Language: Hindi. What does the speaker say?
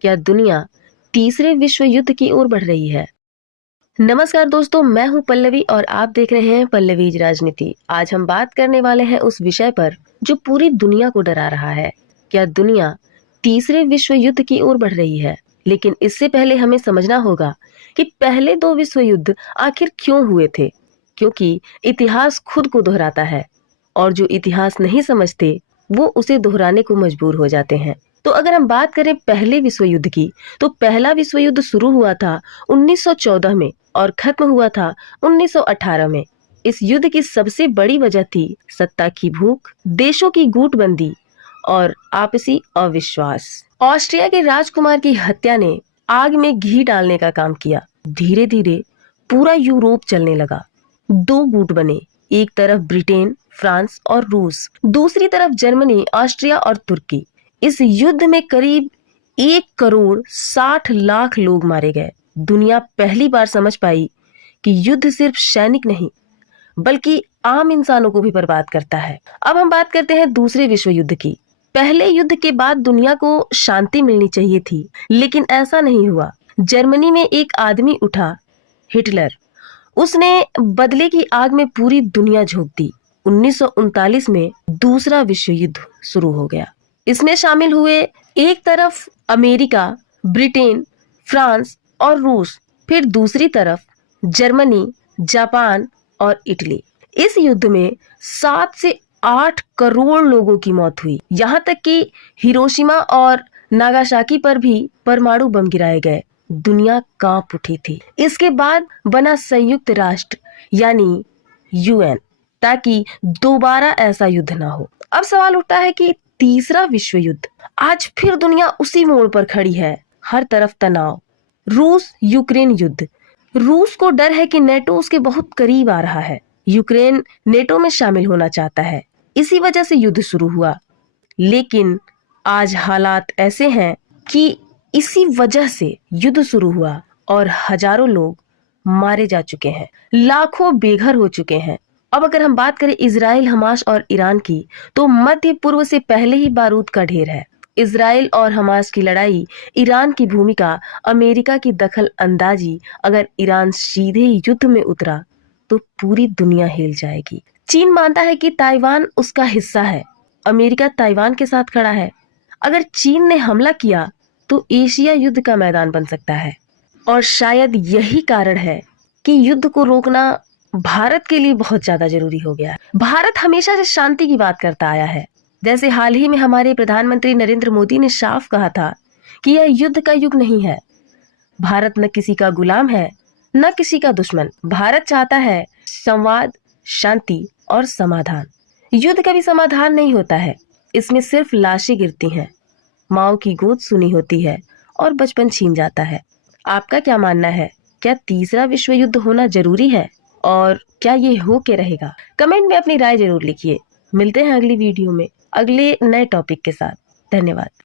क्या दुनिया तीसरे विश्व युद्ध की ओर बढ़ रही है? नमस्कार दोस्तों, मैं हूं पल्लवी और आप देख रहे हैं पल्लवीज राजनीति। आज हम बात करने वाले हैं उस विषय पर जो पूरी दुनिया को डरा रहा है। क्या दुनिया तीसरे विश्व युद्ध की ओर बढ़ रही है? लेकिन इससे पहले हमें समझना होगा कि पहले दो विश्व युद्ध आखिर क्यों हुए थे, क्योंकि इतिहास खुद को दोहराता है और जो इतिहास नहीं समझते वो उसे दोहराने को मजबूर हो जाते हैं। तो अगर हम बात करें पहले विश्व युद्ध की, तो पहला विश्व युद्ध शुरू हुआ था 1914 में और खत्म हुआ था 1918 में। इस युद्ध की सबसे बड़ी वजह थी सत्ता की भूख, देशों की गुटबंदी और आपसी अविश्वास। ऑस्ट्रिया के राजकुमार की हत्या ने आग में घी डालने का काम किया। धीरे धीरे पूरा यूरोप चलने लगा। दो गुट बने, एक तरफ ब्रिटेन, फ्रांस और रूस, दूसरी तरफ जर्मनी, ऑस्ट्रिया और तुर्की। इस युद्ध में करीब 1,60,00,000 लोग मारे गए। दुनिया पहली बार समझ पाई कि युद्ध सिर्फ सैनिक नहीं बल्कि आम इंसानों को भी बर्बाद करता है। अब हम बात करते हैं दूसरे विश्व युद्ध की। पहले युद्ध के बाद दुनिया को शांति मिलनी चाहिए थी, लेकिन ऐसा नहीं हुआ। जर्मनी में एक आदमी उठा, हिटलर। उसने बदले की आग में पूरी दुनिया झोंक दी। 1939 में दूसरा विश्व युद्ध शुरू हो गया। इसमें शामिल हुए एक तरफ अमेरिका, ब्रिटेन, फ्रांस और रूस, फिर दूसरी तरफ जर्मनी, जापान और इटली। इस युद्ध में 7 से 8 करोड़ लोगों की मौत हुई। यहाँ तक कि हिरोशिमा और नागासाकी पर भी परमाणु बम गिराए गए। दुनिया कांप उठी थी। इसके बाद बना संयुक्त राष्ट्र यानी यूएन, ताकि दोबारा ऐसा युद्ध ना हो। अब सवाल उठता है कि तीसरा विश्व युद्ध, आज फिर दुनिया उसी मोड़ पर खड़ी है। हर तरफ तनाव। रूस यूक्रेन युद्ध। रूस को डर है कि नेटो उसके बहुत करीब आ रहा है। यूक्रेन नेटो में शामिल होना चाहता है। इसी वजह से युद्ध शुरू हुआ। लेकिन आज हालात ऐसे हैं कि इसी वजह से युद्ध शुरू हुआ और हजारों लोग मारे जा चुके हैं, लाखों बेघर हो चुके हैं। अब अगर हम बात करें इजराइल, हमास और ईरान की, तो मध्य पूर्व से पहले ही बारूद का ढेर है। इजराइल और हमास की लड़ाई, ईरान की भूमिका, अमेरिका की दखल अंदाजी। अगर ईरान सीधे युद्ध में उतरा तो पूरी दुनिया हिल जाएगी। चीन मानता है कि ताइवान उसका हिस्सा है। अमेरिका ताइवान के साथ खड़ा है। अगर चीन ने हमला किया तो एशिया युद्ध का मैदान बन सकता है। और शायद यही कारण है कि युद्ध को रोकना भारत के लिए बहुत ज्यादा जरूरी हो गया है। भारत हमेशा से शांति की बात करता आया है। जैसे हाल ही में हमारे प्रधानमंत्री नरेंद्र मोदी ने साफ कहा था कि यह युद्ध का युग नहीं है। भारत न किसी का गुलाम है, न किसी का दुश्मन। भारत चाहता है संवाद, शांति और समाधान। युद्ध कभी समाधान नहीं होता है। इसमें सिर्फ लाशें गिरती हैं, माओ की गोद सुनी होती है और बचपन छीन जाता है। आपका क्या मानना है? क्या तीसरा विश्व युद्ध होना जरूरी है और क्या ये हो के रहेगा? कमेंट में अपनी राय जरूर लिखिए। मिलते हैं अगली वीडियो में अगले नए टॉपिक के साथ। धन्यवाद।